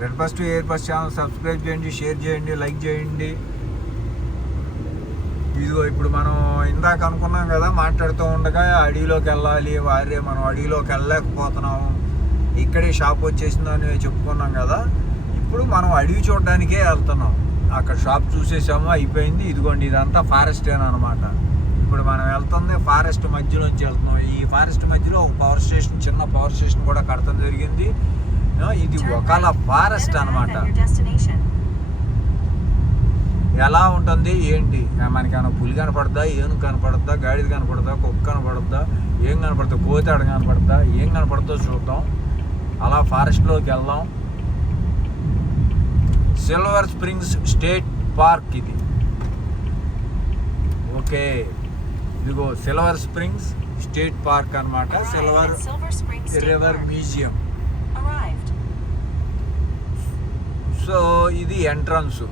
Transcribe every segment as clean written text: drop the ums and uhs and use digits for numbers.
Red bus to air bus channel subscribe చేయండి, share చేయండి, like చేయండి. ఇదిగో ఇప్పుడు మనం ఇందాక అనుకున్నాం కదా, మాట్లాడుతూ ఉండగా అడవిలోకి వెళ్ళాలి, మనం అడవిలోకి వెళ్ళలేకపోతున్నాం, ఇక్కడే షాప్ వచ్చేసిందని చెప్పుకున్నాం కదా. ఇప్పుడు మనం అడవి చూడడానికే వెళ్తున్నాం. అక్కడ షాప్ చూసేసాము, అయిపోయింది. ఇదిగోండి ఇదంతా ఫారెస్టేనా అనమాట. ఇప్పుడు మనం వెళ్తుంది ఫారెస్ట్ మధ్యలోంచి వెళ్తున్నాం. ఈ ఫారెస్ట్ మధ్యలో ఒక పవర్ స్టేషన్, చిన్న పవర్ స్టేషన్ కూడా కడతాం జరిగింది. ఇది ఒకవేళ ఫారెస్ట్ అనమాట. ఎలా ఉంటుంది ఏంటి, మనకేమైనా పులి కనపడద్దా, ఏనుగు కనపడద్దా, గాడిద కనపడద్దా, కుక్క కనపడద్దా, ఏం కనపడతా, కోతాడు కనపడద్దా, ఏం కనపడద్దో చూద్దాం. అలా ఫారెస్ట్లోకి వెళ్దాం. సిల్వర్ స్ప్రింగ్స్ స్టేట్ పార్క్ ఇది. ఓకే, ఇదిగో సిల్వర్ స్ప్రింగ్స్ స్టేట్ పార్క్ అనమాట. Silver river museum. సో ఇది ఎంట్రన్స్.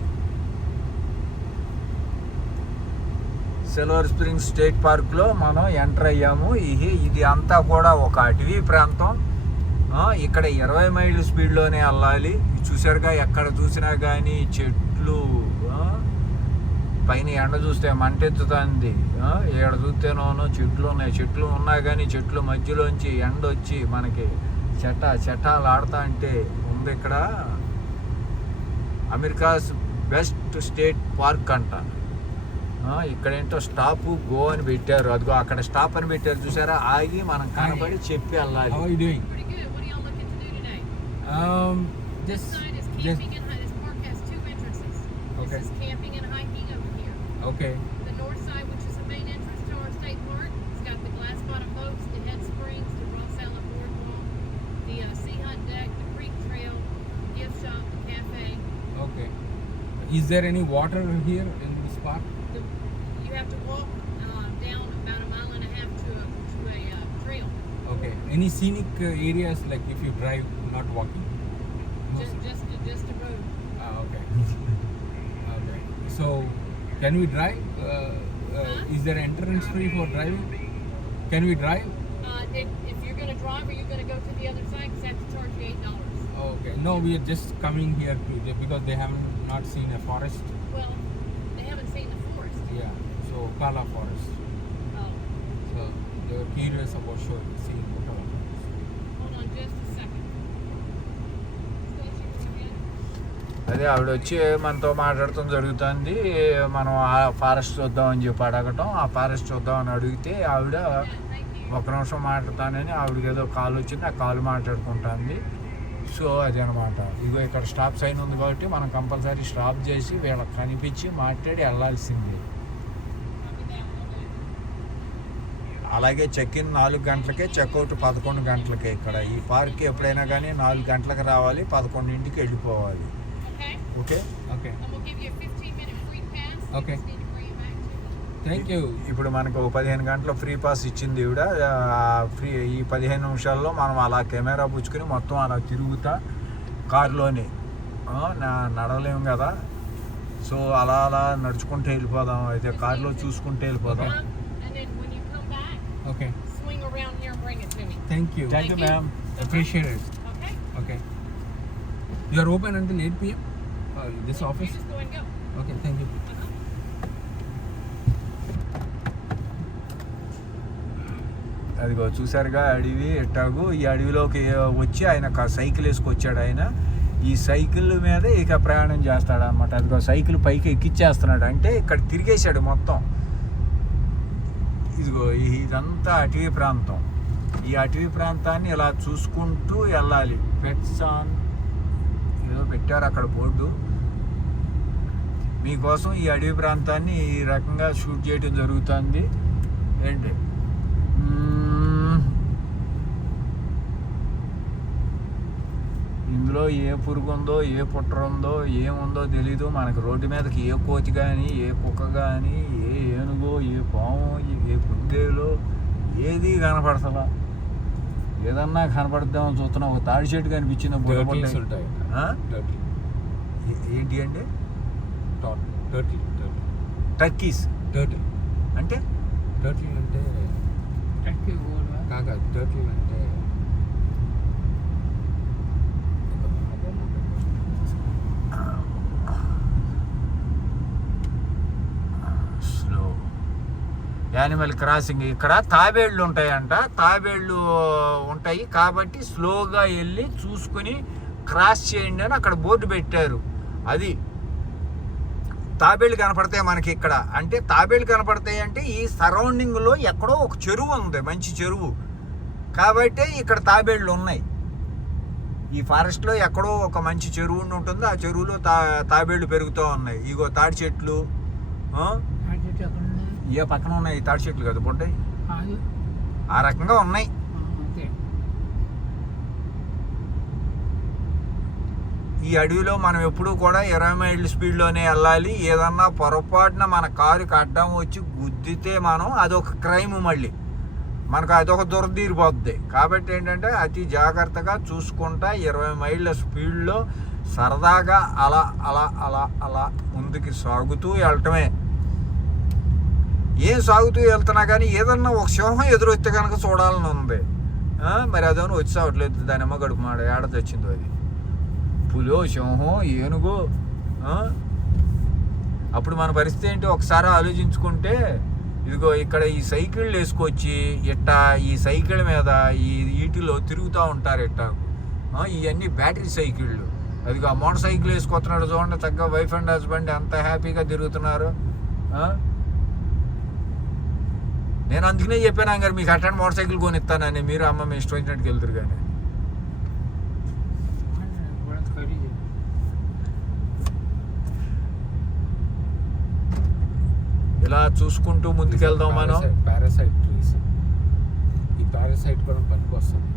సిల్వర్ స్ప్రింగ్స్ స్టేట్ పార్క్లో మనం ఎంటర్ అయ్యాము. ఇది అంతా కూడా ఒక అటవీ ప్రాంతం. ఇక్కడ 20 మైళ్ళ స్పీడ్లోనే వెళ్ళాలి. చూసారుగా, ఎక్కడ చూసినా కానీ చెట్లు, పైన ఎండ చూస్తే మంటెత్తుతుంది, ఏడ చూస్తేనోనో చెట్లు ఉన్నాయి. చెట్లు ఉన్నా కానీ చెట్లు మధ్యలోంచి ఎండ వచ్చి మనకి చటాలు ఆడుతా అంటే ఉంది. ఇక్కడ అమెరికాస్ బెస్ట్ స్టేట్ పార్క్ అంట. ఇక్కడ ఏంటో స్టాప్ గో అని పెట్టారు. అదిగో అక్కడ స్టాప్ అని పెట్టారు చూసారా, ఆగి మనం కనబడి చెప్పి వెళ్ళాలి. This side is camping and this park has 2 entrances. Okay. This is camping and hiking over here. Okay. The north side, which is the main entrance to our state park, it's got the glass bottom boats, the head springs, the Ross Island boardwalk, the sea hunt deck, the creek trail, gift shop, the cafe. Okay. Is there any water here in this park? You have to walk down about 1.5 miles to a trail. Okay. Any scenic areas, like if you drive, not walking? Just a road. Okay. Okay. So, can we drive? Is there entrance fee for driving? Can we drive? If you're going to drive, or you're going to go to the other side, because they have to charge you $8. Okay. No, we are just coming here because they haven't not seen a forest. Well, they haven't seen the forest. Yeah. So Ocala Forest. Oh. So they were curious about seeing Ocala Forest. Hold on just a second. అదే ఆవిడ వచ్చి మనతో మాట్లాడటం జరుగుతుంది. మనం ఆ forest చూద్దామని చెప్పి అడగటం, ఆ ఫారెస్ట్ చూద్దామని అడిగితే ఆవిడ 1 నిమిషం మాట్లాడతానని, ఆవిడకి ఏదో కాల్ వచ్చింది, ఆ కాల్ మాట్లాడుకుంటుంది. సో అది అనమాట. ఇగో ఇక్కడ స్టాప్ సైన్ ఉంది కాబట్టి మనం కంపల్సరీ స్టాప్ చేసి వీళ్ళకి కనిపించి మాట్లాడి వెళ్ళాల్సిందే. అలాగే చెక్ ఇన్ 4 గంటలకే, చెక్అవుట్ 11 గంటలకే. ఇక్కడ ఈ పార్క్ ఎప్పుడైనా కానీ 4 గంటలకు రావాలి, 11ంటికి వెళ్ళిపోవాలి. Okay. Okay. And we'll give you a 15-minute free pass. Okay. You just need to bring it back to us. Thank you. ఇప్పుడు మనకు 15 గంటల ఫ్రీ పాస్ ఇచ్చింది ఈవిడ. ఫ్రీ ఈ 15 నిమిషాల్లో మనం అలా కెమెరా పుచ్చుకొని మొత్తం అలా తిరుగుతా కారులోనే, నడవలేము కదా. సో అలా నడుచుకుంటూ వెళ్ళిపోదాం. అయితే కారులో చూసుకుంటూ వెళ్ళిపోదాం. And then when you come back, Okay. swing around here and bring it to me. Thank you. Thank you, ma'am. Appreciate it. Okay? Okay. You are open until 8 p.m. This You office? just go and go. Okay. Thank you. అదిగో చూసారుగా అడవి ఎట్టాగు. ఈ అడవిలోకి వచ్చి ఆయన cycle వేసుకొచ్చాడు. ఆయన ఈ cycle మీద ఇక ప్రయాణం చేస్తాడు అనమాట. అదిగో సైకిల్ పైకి ఎక్కిచ్చేస్తున్నాడు, అంటే ఇక్కడ తిరిగేశాడు మొత్తం. ఇదిగో ఇదంతా అటవీ ప్రాంతం. ఈ అటవీ ప్రాంతాన్ని ఇలా చూసుకుంటూ వెళ్ళాలి. పెట్స్ ఆన్ ఏదో పెట్టారు అక్కడ బోర్డు. మీకోసం ఈ అడవి ప్రాంతాన్ని ఈ రకంగా షూట్ చేయడం జరుగుతుంది. ఏంటి ఇందులో ఏ పురుగు ఉందో, ఏ పుట్ర ఉందో, ఏముందో తెలీదు మనకు. రోడ్డు మీదకి ఏ కోతి కానీ, ఏ కుక్క కానీ, ఏ ఏనుగో, ఏ పాము, ఏ కుందేలో ఏది కనపడతలా. ఏదన్నా కనపడద్దామని చూస్తున్నా. ఒక తాడి చెట్టు కనిపించింది. ఏంటి అంటే టర్కీస్ అంటే టర్టిల్ అంటే కాగా టర్టిల్ అంటే యానిమల్ క్రాసింగ్. ఇక్కడ తాబేళ్ళు ఉంటాయంట, తాబేళ్ళు ఉంటాయి కాబట్టి స్లోగా వెళ్ళి చూసుకుని క్రాస్ చేయండి అని అక్కడ బోర్డు పెట్టారు. అది తాబేళ్ళు కనపడతాయి మనకి ఇక్కడ. అంటే తాబేళ్ళు కనపడతాయి అంటే ఈ సరౌండింగ్లో ఎక్కడో ఒక చెరువు ఉంది, మంచి చెరువు, కాబట్టి ఇక్కడ తాబేళ్ళు ఉన్నాయి. ఈ ఫారెస్ట్లో ఎక్కడో ఒక మంచి చెరువు ఉంటుంది, ఆ చెరువులో తాబేళ్ళు పెరుగుతూ ఉన్నాయి. ఇగో తాడి చెట్లు ఏ పక్కన ఉన్నాయి, తాడి చెట్లు కదా పొడ్డాయి, ఆ రకంగా ఉన్నాయి. ఈ అడవిలో మనం ఎప్పుడూ కూడా 20 మైళ్ళ స్పీడ్లోనే వెళ్ళాలి. ఏదన్నా పొరపాటున మన కారుకి అడ్డం వచ్చి గుద్దితే మనం అదొక క్రైమ్, మళ్ళీ మనకు అదొక దురదీరిపోద్ది. కాబట్టి ఏంటంటే అతి జాగ్రత్తగా చూసుకుంటా 20 మైళ్ళ స్పీడ్లో సరదాగా అలా అలా అలా అలా ముందుకి సాగుతూ వెళ్ళటమే. ఏం సాగుతూ వెళ్తున్నా కానీ ఏదన్నా ఒక సింహం ఎదురొస్తే కనుక చూడాలని ఉంది. మరి అదేమో వచ్చి సాగట్లేదు, దాని అమ్మ గడుపు మాట ఏడ తెచ్చిందో అది. పులో, సింహం, ఏనుగు. అప్పుడు మన పరిస్థితి ఏంటి ఒకసారి ఆలోచించుకుంటే, ఇదిగో ఇక్కడ ఈ సైకిళ్ళు వేసుకొచ్చి ఇట్టా ఈ సైకిల్ మీద ఈ వీటిలో తిరుగుతూ ఉంటారు ఇట్టా. ఇవన్నీ బ్యాటరీ సైకిళ్ళు. అదిగో మోటార్ సైకిల్ వేసుకొస్తున్నాడు చూడండి, చక్కగా వైఫ్ అండ్ హస్బెండ్ ఎంత హ్యాపీగా తిరుగుతున్నారు. నేను అందుకనే చెప్పాను గారు, మీకు అట్లాంటి మోటార్ సైకిల్ కొనిస్తానని. మీరు అమ్మ మీ ఇష్టం వచ్చినట్టుకు వెళ్తారు. కానీ ఇలా చూసుకుంటూ ముందుకెళ్దాం మనం. పారాసైట్ ట్రీస్, ఈ పారాసైట్ కూడా పనికి వస్తుంది.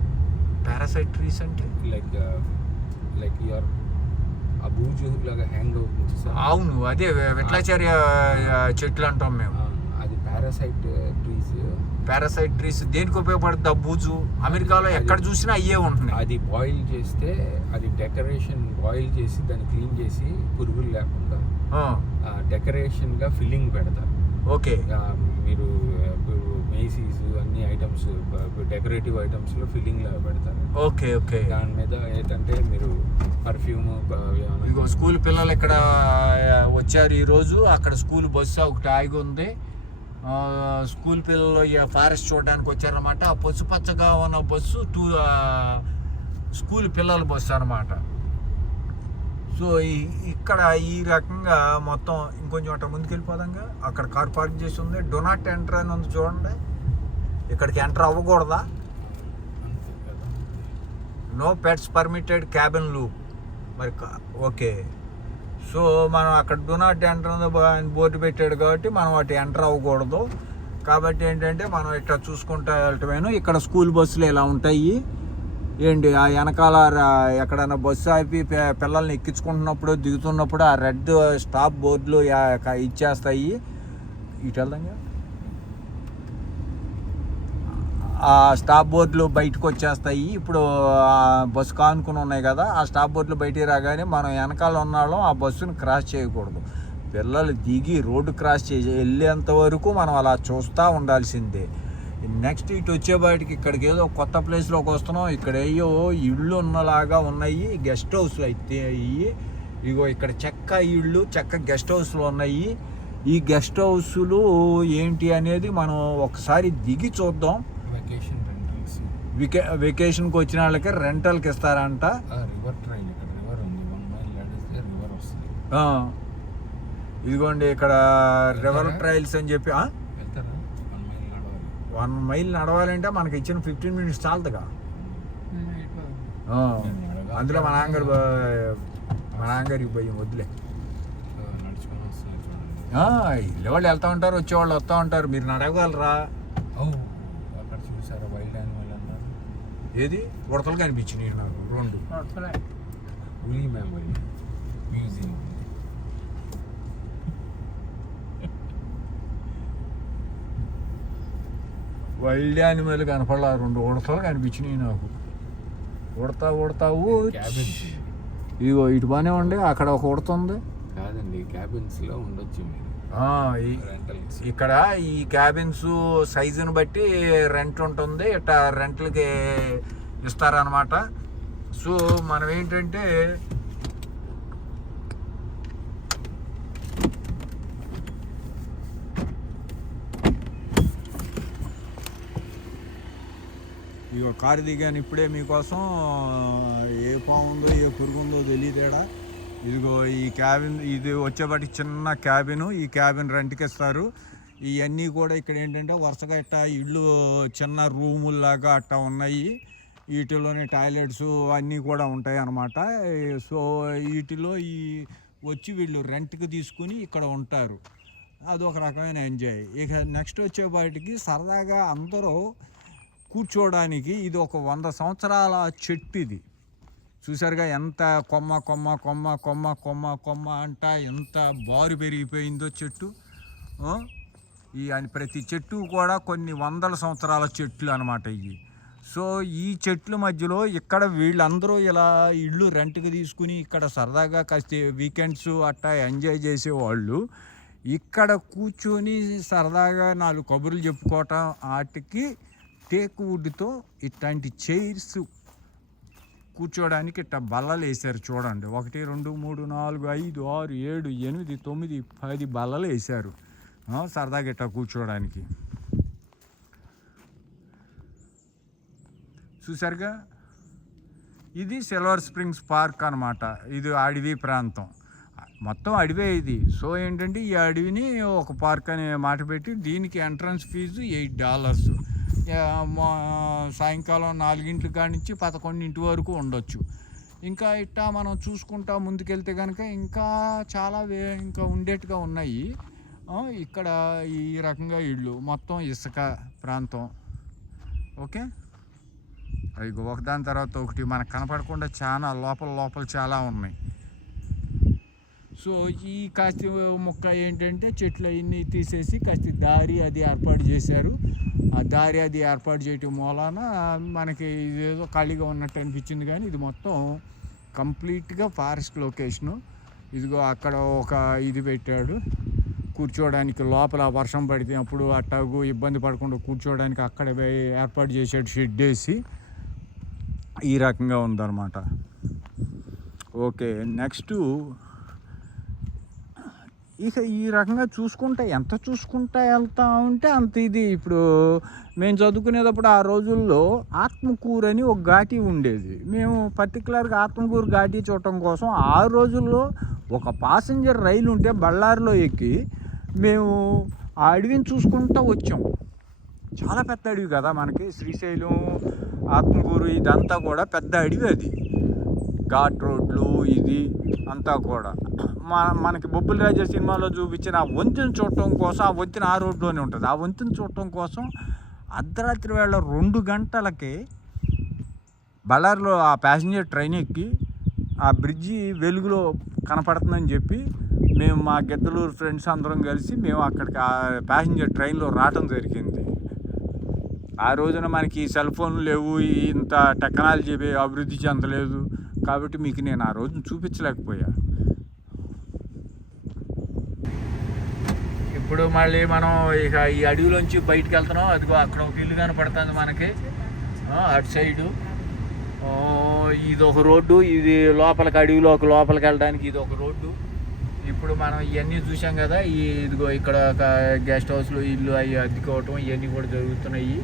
పారాసైట్ ట్రీస్ అంటే లైక్ యువర్ అబూజు లాగా హ్యాంగ్ అవుతుంది. అవును, అదే విట్లాచార్య చెట్లు అంటాం మేము. అది పారాసైట్ ట్రీస్. పారాసైట్ ట్రీస్ దేనికి ఉపయోగపడుతుంది? అబ్బూజు అమెరికాలో ఎక్కడ చూసినా అయ్యే ఉంటున్నాయి. అది బాయిల్ చేస్తే, అది డెకరేషన్ బాయిల్ చేసి దాన్ని క్లీన్ చేసి పురుగులు లేకుండా డెకరేషన్ గా ఫిల్లింగ్ పెడతారు. ఓకే, మీరు మేసీస్ అన్ని ఐటమ్స్, డెకరేటివ్ ఐటమ్స్ లో ఫిల్లింగ్ లాగా పెడతారు. Okay okay. దాని మీద ఏంటంటే మీరు పర్ఫ్యూమ్. ఇగో స్కూల్ పిల్లలు ఇక్కడ వచ్చారు ఈరోజు. అక్కడ స్కూల్ బస్సు ఒకటి ఆగి ఉంది. స్కూల్ పిల్లలు ఫారెస్ట్ చూడడానికి వచ్చారనమాట. ఆ పసుపచ్చగా ఉన్న బస్సు స్కూల్ పిల్లల బస్సు అనమాట. సో ఇక్కడ ఈ రకంగా మొత్తం ఇంకొంచెం అట్లా ముందుకు వెళ్ళిపోదాంగా. అక్కడ కార్ పార్క్ చేసి ఉంది. డో నాట్ ఎంటర్ అని ఉంది చూడండి. ఇక్కడికి ఎంటర్ అవ్వకూడదా? నో పెట్స్ పర్మిటెడ్ క్యాబిన్ లూప్. మరి ఓకే. సో మనం అక్కడ డో నాట్ ఎంటర్ బోర్డు పెట్టాడు కాబట్టి మనం అటు ఎంటర్ అవ్వకూడదు. కాబట్టి ఏంటంటే మనం ఇట్లా చూసుకుంటూ వెళ్ళటమేను. ఇక్కడ స్కూల్ బస్సులు ఇలా ఉంటాయి. ఏంటి ఆ వెనకాల ఎక్కడైనా బస్సు ఆపి పిల్లల్ని ఎక్కించుకుంటున్నప్పుడు దిగుతున్నప్పుడు ఆ రెడ్ స్టాప్ బోర్డులు ఇచ్చేస్తాయి. ఇటు వెళ్దాంగా. ఆ స్టాప్ బోర్డులు బయటకు వచ్చేస్తాయి. ఇప్పుడు బస్సు కానుకుని ఉన్నాయి కదా, ఆ స్టాప్ బోర్డులు బయటికి రాగానే మనం వెనకాల ఉన్నాళ్ళం ఆ బస్సును క్రాస్ చేయకూడదు. పిల్లలు దిగి రోడ్డు క్రాస్ చేసి వెళ్ళేంత వరకు మనం అలా చూస్తూ ఉండాల్సిందే. నెక్స్ట్ ఇటు వచ్చేవాటికి ఇక్కడికి ఏదో కొత్త ప్లేస్లోకి వస్తున్నాం. ఇక్కడ ఏయో ఇళ్ళు ఉన్నలాగా ఉన్నాయి, గెస్ట్ హౌస్లు అయితే అయ్యి. ఇగో ఇక్కడ చెక్క ఇళ్ళు, చెక్క గెస్ట్ హౌస్లు ఉన్నాయి. ఈ గెస్ట్ హౌస్లు ఏంటి అనేది మనం ఒకసారి దిగి చూద్దాం. వెకేషన్కి వచ్చిన వాళ్ళకి రెంటల్కి ఇస్తారంట. ఇదిగోండి ఇక్కడ రివర్ ట్రయల్స్ అని చెప్పి. 1 మైల్ నడవాలంటే మనకి ఇచ్చిన 15 మినిట్స్ చాలదుగా. అందులో మన నాన్నగారికి భయం వద్దులే. ఇల్లు వాళ్ళు వెళ్తూ ఉంటారు, వచ్చేవాళ్ళు వస్తూ ఉంటారు. మీరు నడవగలరా? ఏది ఉడతలు కనిపించినాయి నాకు 2. మ్యూజియం. వైల్డ్ యానిమల్ కనపడలా, 2 ఉడతలు కనిపించినాయి నాకు. ఉడతావు. ఇగో ఇటు బాగానే ఉండి అక్కడ ఒక ఉడతుంది. కాదండి, క్యాబిన్స్ లో ఉండొచ్చు మీరు. ఇక్కడ ఈ క్యాబిన్స్ సైజుని బట్టి రెంట్ ఉంటుంది. ఇట్లా రెంట్లకి ఇస్తారనమాట. సో మనం ఏంటంటే ఇదిగో కారు దిగాను ఇప్పుడే మీకోసం. ఏ పాము ఉందో ఏ పురుగు ఉందో తెలియదేడా. ఇదిగో ఈ క్యాబిన్, ఇది వచ్చేపాటి చిన్న క్యాబిన్. ఈ క్యాబిన్ రెంట్కి ఇస్తారు. ఇవన్నీ కూడా ఇక్కడ ఏంటంటే వరుసగా ఇట్టా ఇళ్ళు చిన్న రూముల్లాగా అట్టా ఉన్నాయి. వీటిలోనే టాయిలెట్స్ అన్నీ కూడా ఉంటాయి అన్నమాట. సో వీటిలో వచ్చి వీళ్ళు రెంట్కి తీసుకుని ఇక్కడ ఉంటారు. అదొక రకమైన ఎంజాయ్. ఇక నెక్స్ట్ వచ్చేపాటికి సరదాగా అందరూ కూర్చోవడానికి ఇది ఒక 100 సంవత్సరాల చెట్టు. ఇది చూసారుగా ఎంత కొమ్మ కొమ్మ కొమ్మ కొమ్మ కొమ్మ కొమ్మ అంట ఎంత బారు పెరిగిపోయిందో చెట్టు. ప్రతి చెట్టు కూడా కొన్ని 100 సంవత్సరాల చెట్లు అన్నమాట ఇవి. సో ఈ చెట్ల మధ్యలో ఇక్కడ వీళ్ళందరూ ఇలా ఇళ్ళు రెంట్కి తీసుకుని ఇక్కడ సరదాగా కాస్త వీకెండ్స్ అట్టా ఎంజాయ్ చేసేవాళ్ళు ఇక్కడ కూర్చొని సరదాగా 4 కబుర్లు చెప్పుకోవటం. వాటికి టేక్ వుడ్తో ఇట్లాంటి చైర్స్ కూర్చోడానికి ఇట్లా బల్లలు వేసారు చూడండి. 1 2 3 4 5 6 7 8 9 10 బల్లలు వేసారు సరదాగా ఇట్లా కూర్చోడానికి. చూసారుగా ఇది సిల్వర్ స్ప్రింగ్స్ పార్క్ అన్నమాట. ఇది అడవి ప్రాంతం, మొత్తం అడవే ఇది. సో ఏంటంటే ఈ అడవిని ఒక పార్క్ అనే మాట పెట్టి దీనికి ఎంట్రన్స్ ఫీజు $8. సాయంకాలం 4 కాడి నుంచి 11 వరకు ఉండొచ్చు. ఇంకా ఇట్టా మనం చూసుకుంటా ముందుకెళ్తే కనుక ఇంకా చాలా ఇంకా ఉండేట్టుగా ఉన్నాయి. ఇక్కడ ఈ రకంగా ఇళ్ళు మొత్తం ఇసుక ప్రాంతం. ఓకే, అవి ఒకదాని తర్వాత ఒకటి మనకు కనపడకుండా చాలా లోపల చాలా ఉన్నాయి. సో ఈ కాస్త మొక్క ఏంటంటే చెట్లు అవన్నీ తీసేసి కాస్త దారి అది ఏర్పాటు చేశారు. ఆ దారి అది ఏర్పాటు చేయటం మూలాన మనకి ఇదేదో ఖాళీగా ఉన్నట్టు అనిపించింది. కానీ ఇది మొత్తం కంప్లీట్గా ఫారెస్ట్ లొకేషను. ఇదిగో అక్కడ ఒక ఇది పెట్టాడు కూర్చోవడానికి. లోపల వర్షం పడితే అప్పుడు అట్టాగు ఇబ్బంది పడకుండా కూర్చోవడానికి అక్కడ ఏర్పాటు చేసాడు షెడ్ వేసి. ఈ రకంగా ఉందన్నమాట. ఓకే, నెక్స్ట్ ఇక ఈ రకంగా ఎంత చూసుకుంటా వెళ్తా ఉంటే అంత ఇది. ఇప్పుడు మేము చదువుకునేటప్పుడు ఆ రోజుల్లో ఆత్మకూరు అని ఒక ఘాటీ ఉండేది. మేము పర్టికులర్గా ఆత్మకూరు ఘాటీ చూడటం కోసం ఆ రోజుల్లో ఒక ప్యాసింజర్ రైలు ఉంటే బళ్ళారిలో ఎక్కి మేము ఆ అడవిని చూసుకుంటూ వచ్చాం. చాలా పెద్ద అడవి కదా మనకి. శ్రీశైలం, ఆత్మకూరు ఇదంతా కూడా పెద్ద అడవి. అది ఘాట్ రోడ్లు ఇది అంతా కూడా మనకి బొబ్బుల రాజా సినిమాలో చూపించిన ఆ వంతెన చూడటం కోసం, ఆ వంతెన ఆ రోడ్లోనే ఉంటుంది. ఆ వంతెన చూడటం కోసం అర్ధరాత్రి వేళ 2 గంటలకి బళ్ళారిలో ఆ ప్యాసింజర్ ట్రైన్ ఎక్కి ఆ బ్రిడ్జి వెలుగులో కనపడుతుందని చెప్పి మేము మా గిద్దలూరు ఫ్రెండ్స్ అందరం కలిసి మేము అక్కడికి ఆ ప్యాసింజర్ ట్రైన్లో రావటం జరిగింది. ఆ రోజున మనకి సెల్ ఫోన్లు లేవు, ఇంత టెక్నాలజీ అభివృద్ధి చెందలేదు కాబట్టి మీకు నేను ఆ రోజున చూపించలేకపోయా. ఇప్పుడు మళ్ళీ మనం ఇక ఈ అడవిలోంచి బయటకు వెళ్తున్నాం. అదిగో అక్కడ ఒక ఇల్లు కనపడుతుంది మనకి అటు సైడు. ఇది ఒక రోడ్డు, ఇది లోపలికి అడవిలోకి లోపలికి వెళ్ళడానికి ఇది ఒక రోడ్డు. ఇప్పుడు మనం ఇవన్నీ చూసాం కదా. ఇదిగో ఇక్కడ ఒక గెస్ట్ హౌస్లో ఇల్లు అవి అద్దెకోవటం ఇవన్నీ కూడా జరుగుతున్నాయి.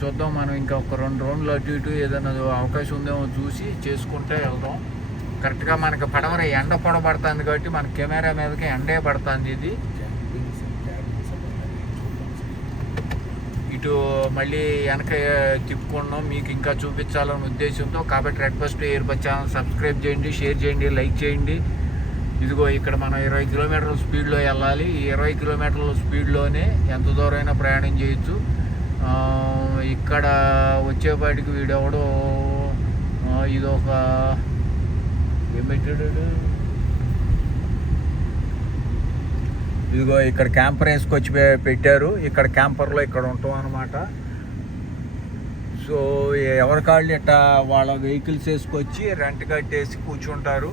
చూద్దాం, మనం ఇంకా ఒక 2 రౌండ్లు అటు ఇటు ఏదైనా అవకాశం ఉందేమో చూసి చేసుకుంటే వెళ్దాం. కరెక్ట్గా మనకి పడవర ఎండ పడుతుంది కాబట్టి మన కెమెరా మీదకి ఎండే పడుతుంది. ఇది ఇటు మళ్ళీ వెనక తిప్పుకున్నాం మీకు ఇంకా చూపించాలనే ఉద్దేశంతో. కాబట్టి red bus air bus channel subscribe చేయండి, షేర్ చేయండి, లైక్ చేయండి. ఇదిగో ఇక్కడ మనం 20 కిలోమీటర్ల స్పీడ్లో వెళ్ళాలి. ఈ 20 కిలోమీటర్ల స్పీడ్లోనే ఎంత దూరమైనా ప్రయాణం చేయొచ్చు. ఇక్కడ వచ్చేపాటికి వీడెవడో ఇదొక ఏం పెట్టాడు, ఇదిగో ఇక్కడ క్యాంపర్ వేసుకొచ్చి పెట్టారు. ఇక్కడ క్యాంపర్లో ఇక్కడ ఉంటాం అన్నమాట. సో ఎవరి కాళ్ళు ఇట్టా వాళ్ళ వెహికల్స్ వేసుకొచ్చి రెంట్ కట్టేసి కూర్చుంటారు.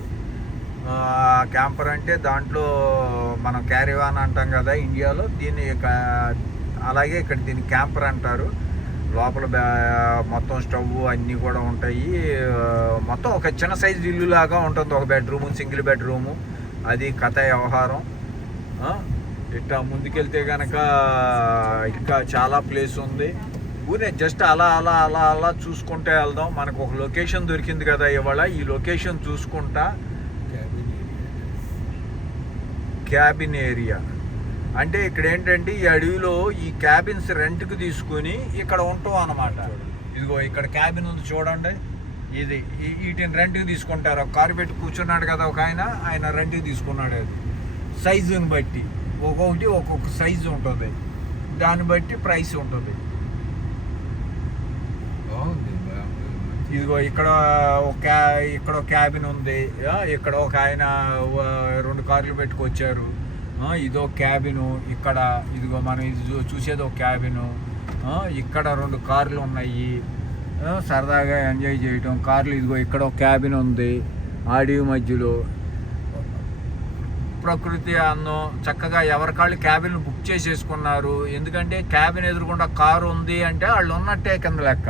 క్యాంపర్ అంటే దాంట్లో మనం క్యారీవాన్ అంటాం కదా ఇండియాలో, దీన్ని అలాగే ఇక్కడ దీన్ని క్యాంపర్ అంటారు. లోపల మొత్తం స్టవ్ అన్నీ కూడా ఉంటాయి. మొత్తం ఒక చిన్న సైజు ఇల్లు లాగా ఉంటుంది. ఒక బెడ్రూము, సింగిల్ బెడ్రూము, అది కథ వ్యవహారం. ఇట్లా ముందుకెళ్తే కనుక ఇంకా చాలా ప్లేస్ ఉంది. ఊరే జస్ట్ అలా అలా అలా అలా చూసుకుంటే వెళ్దాం. మనకు ఒక లొకేషన్ దొరికింది కదా ఇవాళ, ఈ లొకేషన్ చూసుకుంటా. క్యాబిన్ ఏరియా అంటే ఇక్కడ ఏంటంటే ఈ అడవిలో ఈ క్యాబిన్స్ రెంట్కి తీసుకుని ఇక్కడ ఉంటాం అన్నమాట. ఇదిగో ఇక్కడ క్యాబిన్ ఉంది చూడండి, ఇది వీటిని రెంట్కి తీసుకుంటారు. ఒక కారు పెట్టి కూర్చున్నాడు కదా ఒక ఆయన రెంట్కి తీసుకున్నాడు. అది సైజుని బట్టి ఒక్కొక్కటి ఒక్కొక్క సైజు ఉంటుంది, దాన్ని బట్టి ప్రైస్ ఉంటుంది. ఇదిగో ఇక్కడ ఇక్కడ క్యాబిన్ ఉంది, ఇక్కడ ఒక ఆయన 2 కార్లు పెట్టుకొచ్చారు. ఇదో క్యాబిను. ఇక్కడ ఇదిగో మనం ఇది చూసేది ఒక క్యాబిను. ఇక్కడ 2 కార్లు ఉన్నాయి, సరదాగా ఎంజాయ్ చేయటం కార్లు. ఇదిగో ఇక్కడ ఒక క్యాబిన్ ఉంది అడవి మధ్యలో. ప్రకృతి అందం, చక్కగా ఎవరికాళ్ళు క్యాబిన్ బుక్ చేసేసుకున్నారు. ఎందుకంటే క్యాబిన్ ఎదురుకుండా కారు ఉంది అంటే వాళ్ళు ఉన్నట్టే కింద లెక్క.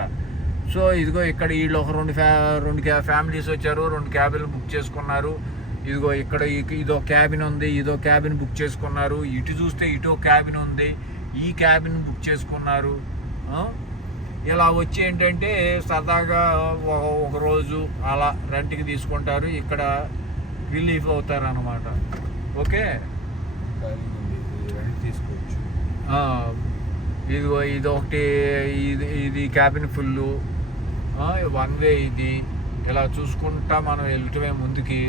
సో ఇదిగో ఇక్కడ వీళ్ళు ఒక 2 ఫ్యామిలీస్ వచ్చారు, 2 క్యాబిన్లు బుక్ చేసుకున్నారు. ఇదిగో ఇక్కడ ఇదో క్యాబిన్ ఉంది, ఇదో క్యాబిన్ బుక్ చేసుకున్నారు. ఇటు చూస్తే ఇటో క్యాబిన్ ఉంది, ఈ క్యాబిన్ బుక్ చేసుకున్నారు. ఇలా వచ్చి ఏంటంటే సరదాగా ఒక రోజు అలా రెంట్కి తీసుకుంటారు, ఇక్కడ రిలీఫ్ అవుతారు అన్నమాట. ఓకే, తీసుకోవచ్చు. ఇదిగో ఇదొకటి, ఇది క్యాబిన్ ఫుల్లు, 1 వే. ఇది ఇలా చూసుకుంటా మనం వెళ్ళటమే ముందుకి.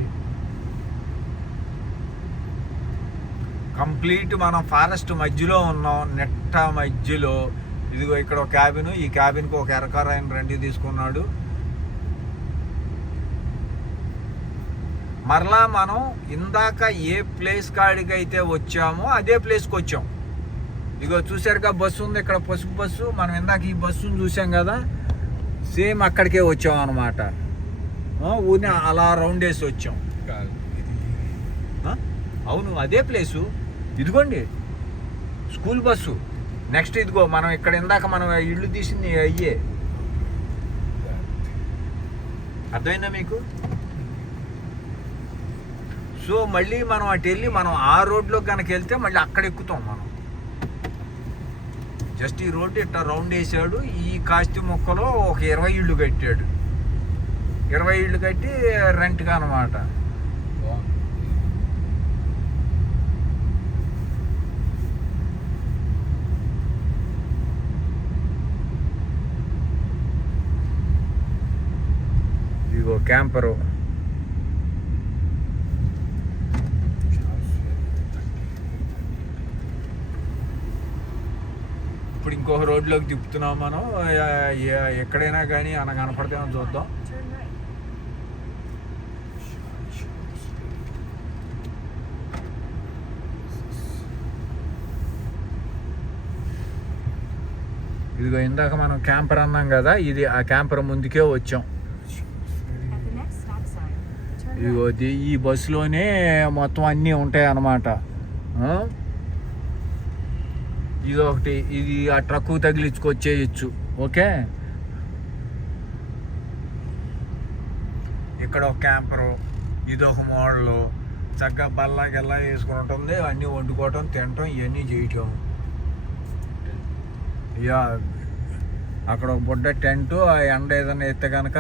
కంప్లీట్ మనం ఫారెస్ట్ మధ్యలో ఉన్నాం, నెట్ట మధ్యలో. ఇదిగో ఇక్కడ ఒక క్యాబిన్, ఈ క్యాబిన్కి ఒక ఎరకారు ఆయన రెంట్కి తీసుకున్నాడు. మరలా మనం ఇందాక ఏ ప్లేస్ కాడికి అయితే వచ్చామో అదే ప్లేస్కి వచ్చాం. ఇదిగో చూసారుగా బస్సు ఉంది ఇక్కడ, పసుపు బస్సు. మనం ఇందాక ఈ బస్సును చూసాం కదా, సేమ్ అక్కడికే వచ్చాం అన్నమాట. ఊరిని అలా రౌండ్ వేసి వచ్చాం. అవును, అదే ప్లేసు. ఇదిగోండి స్కూల్ బస్సు. నెక్స్ట్ ఇదిగో మనం ఇక్కడ ఇందాక మనం ఇళ్ళు తీసింది అయ్యే. అర్థమైందా మీకు? సో మళ్ళీ మనం అటు వెళ్ళి మనం ఆ రోడ్లో కనుక వెళ్తే మళ్ళీ అక్కడ ఎక్కుతాం మనం. జస్ట్ ఈ రోడ్డు ఇట్లా రౌండ్ వేసాడు. ఈ కాస్తి మొక్కలో ఒక 20 ఇళ్ళు కట్టాడు. 20 ఇళ్ళు కట్టి రెంట్గా అన్నమాట. ఇదిగో క్యాంపరు. ఇప్పుడు ఇంకొక రోడ్లోకి తిప్పుతున్నాం మనం. ఎక్కడైనా కానీ అన్న కనపడితేమో చూద్దాం. ఇదిగో ఇందాక మనం క్యాంపర్ అన్నాం కదా, ఇది ఆ క్యాంపర్ ముందుకే వచ్చాం. ఇదిగో ఈ బస్సులోనే మొత్తం అన్నీ ఉంటాయి అన్నమాట. ఇది ఒకటి, ఇది ఆ ట్రక్కు తగిలించుకొచ్చేయచ్చు. ఓకే, ఇక్కడ ఒక క్యాంపరు, ఇది ఒక మోడలు. చక్కగా బల్లా గల్లా వేసుకుని ఉంటుంది, అన్నీ వండుకోవటం, తినటం, ఇవన్నీ చేయటం. యా, అక్కడ ఒక బుడ్డ టెంటు, ఆ ఎండ ఏదైనా ఎత్తే కనుక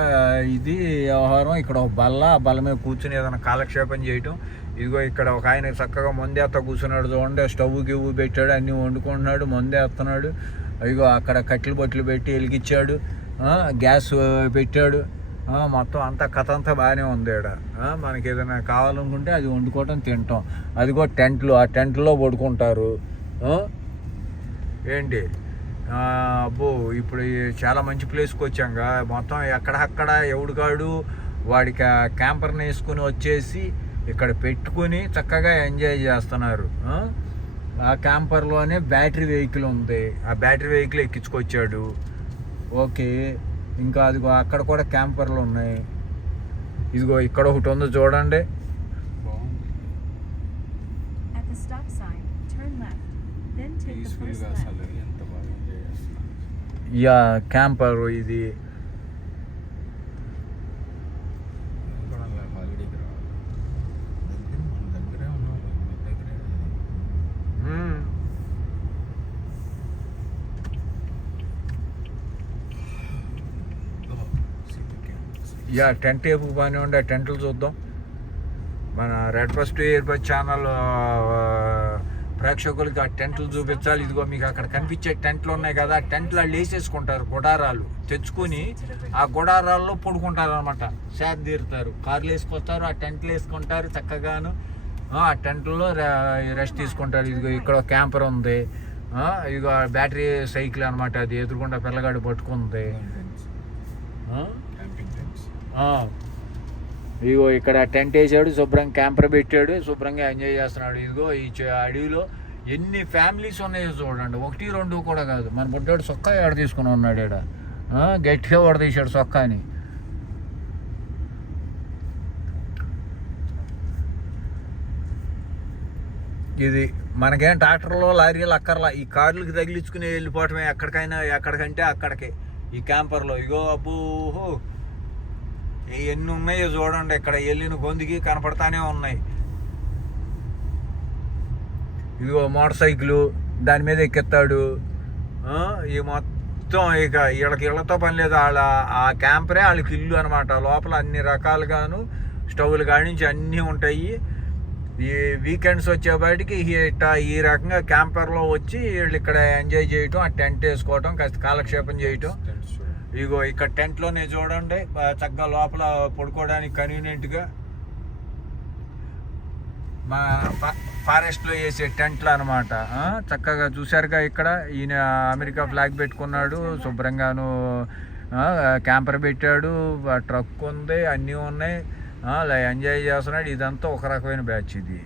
ఇది వ్యవహారం. ఇక్కడ ఒక బల్ల, ఆ బల్ల మీద కూర్చుని ఏదైనా కాలక్షేపం చేయటం. ఇదిగో ఇక్కడ ఒక ఆయన చక్కగా మందేస్తా కూర్చున్నాడు చూడండి. స్టవ్ గివ్వు పెట్టాడు, అన్నీ వండుకుంటున్నాడు, మందేస్తున్నాడు. ఇదిగో అక్కడ కట్టెలు బొట్లు పెట్టి వెలిగించాడు, గ్యాస్ పెట్టాడు. మొత్తం అంతా కథ అంతా బాగానే ఉంది ఇక్కడ. మనకి ఏదైనా కావాలనుకుంటే అది వండుకోవటం, తినటం. అదిగో టెంట్లు, ఆ టెంట్లో పడుకుంటారు. ఏంటి అబ్బో, ఇప్పుడు చాలా మంచి ప్లేస్కి వచ్చాంగా. మొత్తం ఎక్కడక్కడ ఎవడికాడు వాడికి క్యాంపర్ని వేసుకుని వచ్చేసి ఇక్కడ పెట్టుకుని చక్కగా ఎంజాయ్ చేస్తున్నారు. ఆ క్యాంపర్లోనే బ్యాటరీ వెహికల్ ఉంది, ఆ బ్యాటరీ వెహికల్ ఎక్కించుకొచ్చాడు. ఓకే, ఇంకా అదిగో అక్కడ కూడా క్యాంపర్లు ఉన్నాయి. ఇదిగో ఇక్కడ ఒకటి ఉంది చూడండి. యా, క్యాంపర్ ఇది. యా టెంట్ వేపు బాగానే ఉండే టెంట్లు చూద్దాం. మన red first air bus channel ప్రేక్షకులకి ఆ టెంట్లు చూపించాలి. ఇదిగో మీకు అక్కడ కనిపించే టెంట్లు ఉన్నాయి కదా, ఆ టెంట్లు వాళ్ళు వేసేసుకుంటారు, గుడారాలు తెచ్చుకుని ఆ గుడారాల్లో పడుకుంటారు అనమాట. సేద తీరుతారు, కార్లు వేసుకొస్తారు, ఆ టెంట్లు వేసుకుంటారు చక్కగాను. ఆ టెంట్లో రెస్ట్ తీసుకుంటారు. ఇదిగో ఇక్కడ క్యాంపర్ ఉంది, ఇదిగో బ్యాటరీ సైకిల్ అనమాట, అది ఎదురుకుండా పిల్లగాడు పట్టుకుంది. ఇదిగో ఇక్కడ టెంట్ వేసాడు, శుభ్రంగా క్యాంపర్ పెట్టాడు, శుభ్రంగా ఎంజాయ్ చేస్తున్నాడు. ఇదిగో ఈ అడవిలో ఎన్ని ఫ్యామిలీస్ ఉన్నాయో చూడండి, 1 2 కూడా కాదు. మన బుడ్డాడు సొక్కా ఏడ తీసుకుని ఉన్నాడు, ఈడ గట్టిగా తీశాడు సొక్కాని. ఇది మనకేం ట్రాక్టర్లో లారీలు అక్కర్లా, ఈ కార్లకి తగిలించుకుని వెళ్ళిపోవటమే ఎక్కడికైనా, ఎక్కడికంటే అక్కడికి ఈ క్యాంపర్లో. ఇగో అబ్బో ఎన్ని ఉన్నాయో చూడండి, ఇక్కడ వెళ్ళిన గొంతుకి కనపడతానే ఉన్నాయి. ఇదిగో మోటార్ సైకిల్, దాని మీద ఎక్కెత్తాడు. ఈ మొత్తం ఇక ఇళ్ళతో పని లేదు, వాళ్ళ ఆ క్యాంపరే వాళ్ళకి ఇల్లు అనమాట. లోపల అన్ని రకాలుగాను స్టవ్లు కాడించి అన్నీ ఉంటాయి. ఈ వీకెండ్స్ వచ్చేపాటికి ఈ రకంగా క్యాంపర్లో వచ్చి వీళ్ళు ఇక్కడ ఎంజాయ్ చేయటం, ఆ టెంట్ వేసుకోవటం, కాస్త కాలక్షేపం చేయటం. ఇగో ఇక్కడ టెంట్లోనే చూడండి, చక్కగా లోపల పడుకోవడానికి కన్వీనియంట్గా మా ఫారెస్ట్లో వేసే టెంట్లు అనమాట. చక్కగా చూసారుగా, ఇక్కడ ఈయన అమెరికా ఫ్లాగ్ పెట్టుకున్నాడు, శుభ్రంగాను క్యాంపర్ పెట్టాడు, ట్రక్ ఉంది, అన్నీ ఉన్నాయి, అలా ఎంజాయ్ చేస్తున్నాడు. ఇదంతా ఒక రకమైన బ్యాచ్ ఇది.